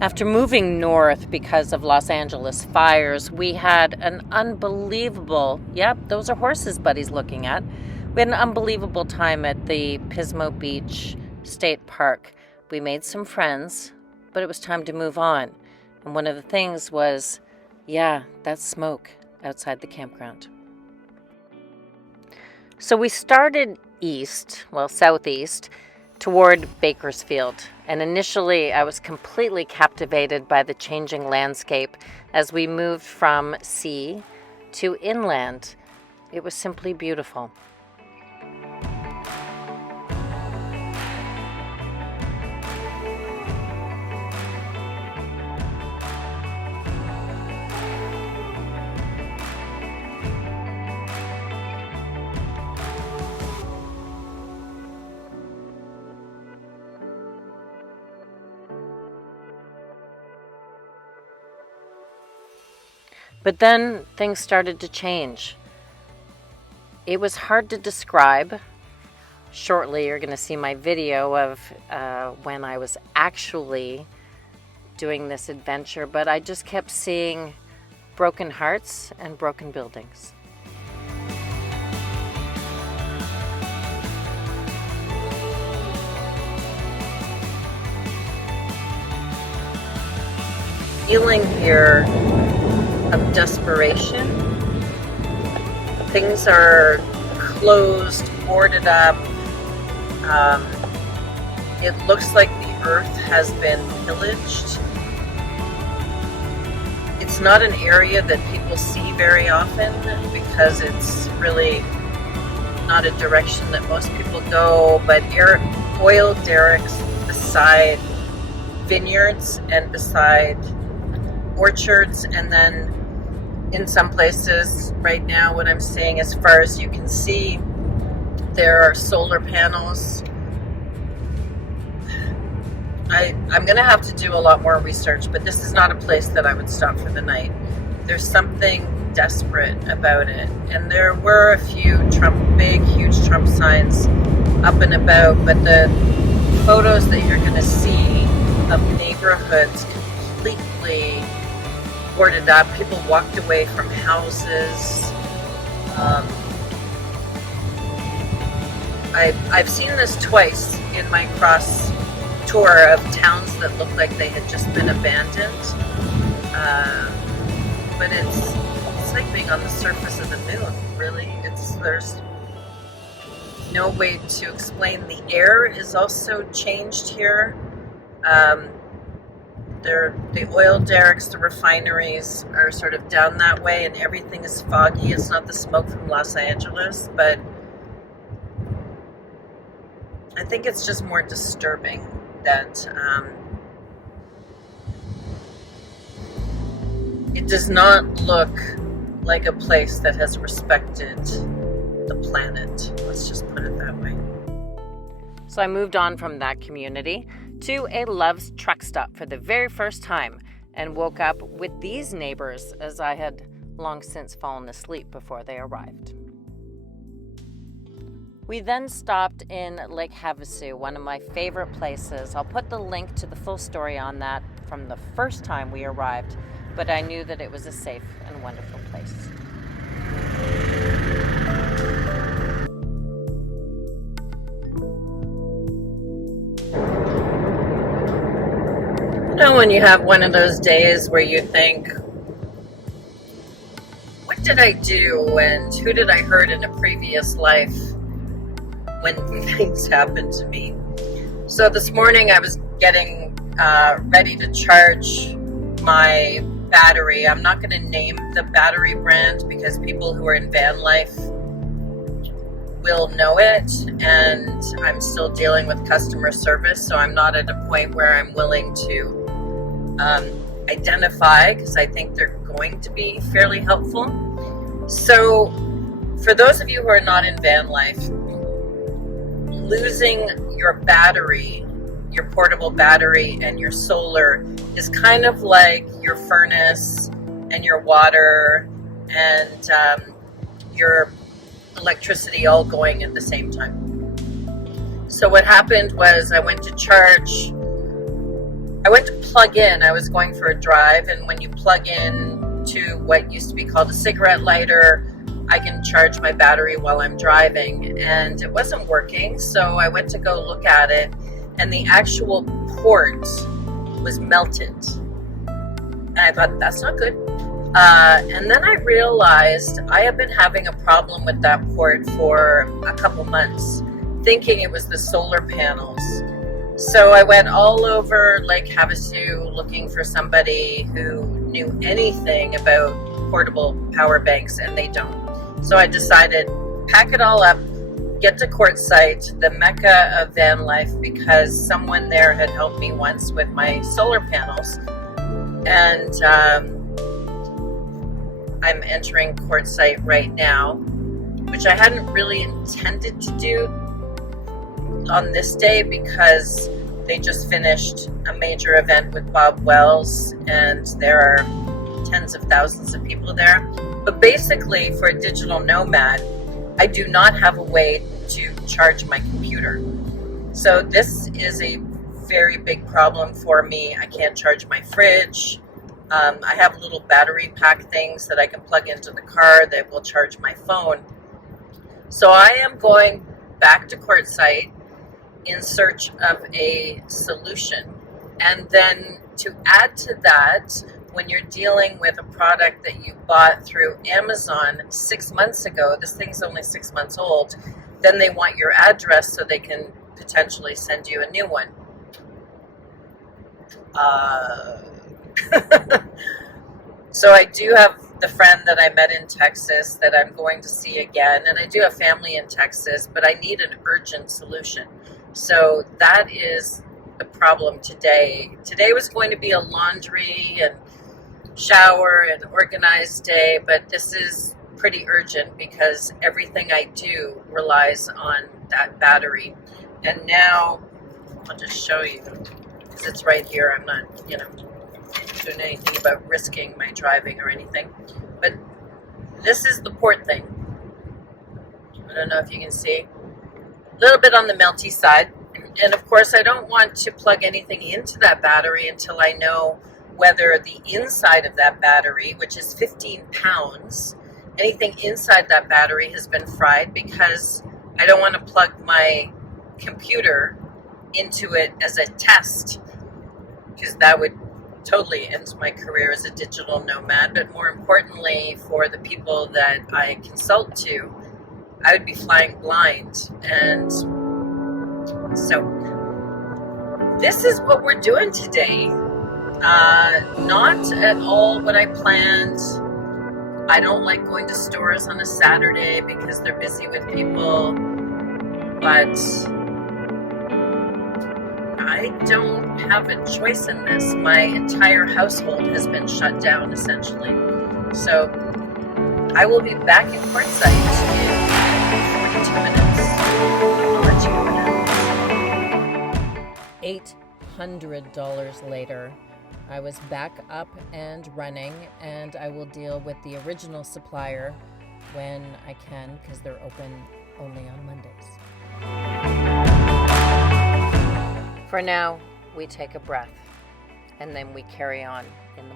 After moving north because of Los Angeles fires, we had an unbelievable, yep, those are horses Buddy's looking at. We had an unbelievable time at the Pismo Beach State Park. We made some friends, but it was time to move on. And one of the things was, that smoke outside the campground. So we started southeast, toward Bakersfield. And initially, I was completely captivated by the changing landscape as we moved from sea to inland. It was simply beautiful. But then things started to change. It was hard to describe. Shortly, you're going to see my video of when I was actually doing this adventure, but I just kept seeing broken hearts and broken buildings. Feeling here of desperation. Things are closed, boarded up. It looks like the earth has been pillaged. It's not an area that people see very often because it's really not a direction that most people go, but oil derricks beside vineyards and beside orchards, and then in some places right now what I'm seeing, as far as you can see, there are solar panels. I'm going to have to do a lot more research, but this is not a place that I would stop for the night. There's something desperate about it. And there were a few huge Trump signs up and about, but the photos that you're going to see of neighborhoods completely boarded up, people walked away from houses. I've seen this twice in my cross tour of towns that look like they had just been abandoned. But it's like being on the surface of the moon, really. There's no way to explain. The air is also changed here. The oil derricks, the refineries are sort of down that way, and everything is foggy. It's not the smoke from Los Angeles, but I think it's just more disturbing that it does not look like a place that has respected the planet. Let's just put it that way. So I moved on from that community to a Love's truck stop for the very first time and woke up with these neighbors, as I had long since fallen asleep before they arrived. We then stopped in Lake Havasu, one of my favorite places. I'll put the link to the full story on that from the first time we arrived, but I knew that it was a safe and wonderful place. You know, when you have one of those days where you think, what did I do and who did I hurt in a previous life when things happened to me? So this morning I was getting ready to charge my battery. I'm not going to name the battery brand because people who are in van life will know it, and I'm still dealing with customer service, so I'm not at a point where I'm willing to identify, because I think they're going to be fairly helpful. So for those of you who are not in van life, losing your battery, your portable battery and your solar is kind of like your furnace and your water and your electricity all going at the same time. So what happened was I went to charge I went to plug in. I was going for a drive, and when you plug in to what used to be called a cigarette lighter, I can charge my battery while I'm driving, and it wasn't working. So I went to go look at it, and the actual port was melted. And I thought, that's not good. And then I realized I have been having a problem with that port for a couple months, thinking it was the solar panels. So I went all over Lake Havasu looking for somebody who knew anything about portable power banks, and they don't. So I decided, pack it all up, get to Quartzsite, the mecca of van life, because someone there had helped me once with my solar panels. And I'm entering Quartzsite right now, which I hadn't really intended to do on this day because they just finished a major event with Bob Wells, and there are tens of thousands of people there. But basically, for a digital nomad, I do not have a way to charge my computer. So this is a very big problem for me. I can't charge my fridge. I have little battery pack things that I can plug into the car that will charge my phone. So I am going back to Quartzsite in search of a solution. And then to add to that, when you're dealing with a product that you bought through Amazon 6 months ago, this thing's only 6 months old, then they want your address so they can potentially send you a new one. So I do have the friend that I met in Texas that I'm going to see again, and I do have family in Texas, but I need an urgent solution. So that is the problem today. Today was going to be a laundry and shower and organized day, but this is pretty urgent because everything I do relies on that battery. And now I'll just show you, because it's right here. I'm not, doing anything about risking my driving or anything. But this is the port thing. I don't know if you can see. A little bit on the melty side. And of course, I don't want to plug anything into that battery until I know whether the inside of that battery, which is 15 pounds, anything inside that battery has been fried, because I don't want to plug my computer into it as a test, because that would totally end my career as a digital nomad. But more importantly, for the people that I consult to, I would be flying blind. And so this is what we're doing today. Not at all what I planned. I don't like going to stores on a Saturday because they're busy with people, but I don't have a choice in this. My entire household has been shut down, essentially. So I will be back in Quartzsite in 42 minutes. I'll let you know what happens. $800 later, I was back up and running, and I will deal with the original supplier when I can, because they're open only on Mondays. For now, we take a breath, and then we carry on in the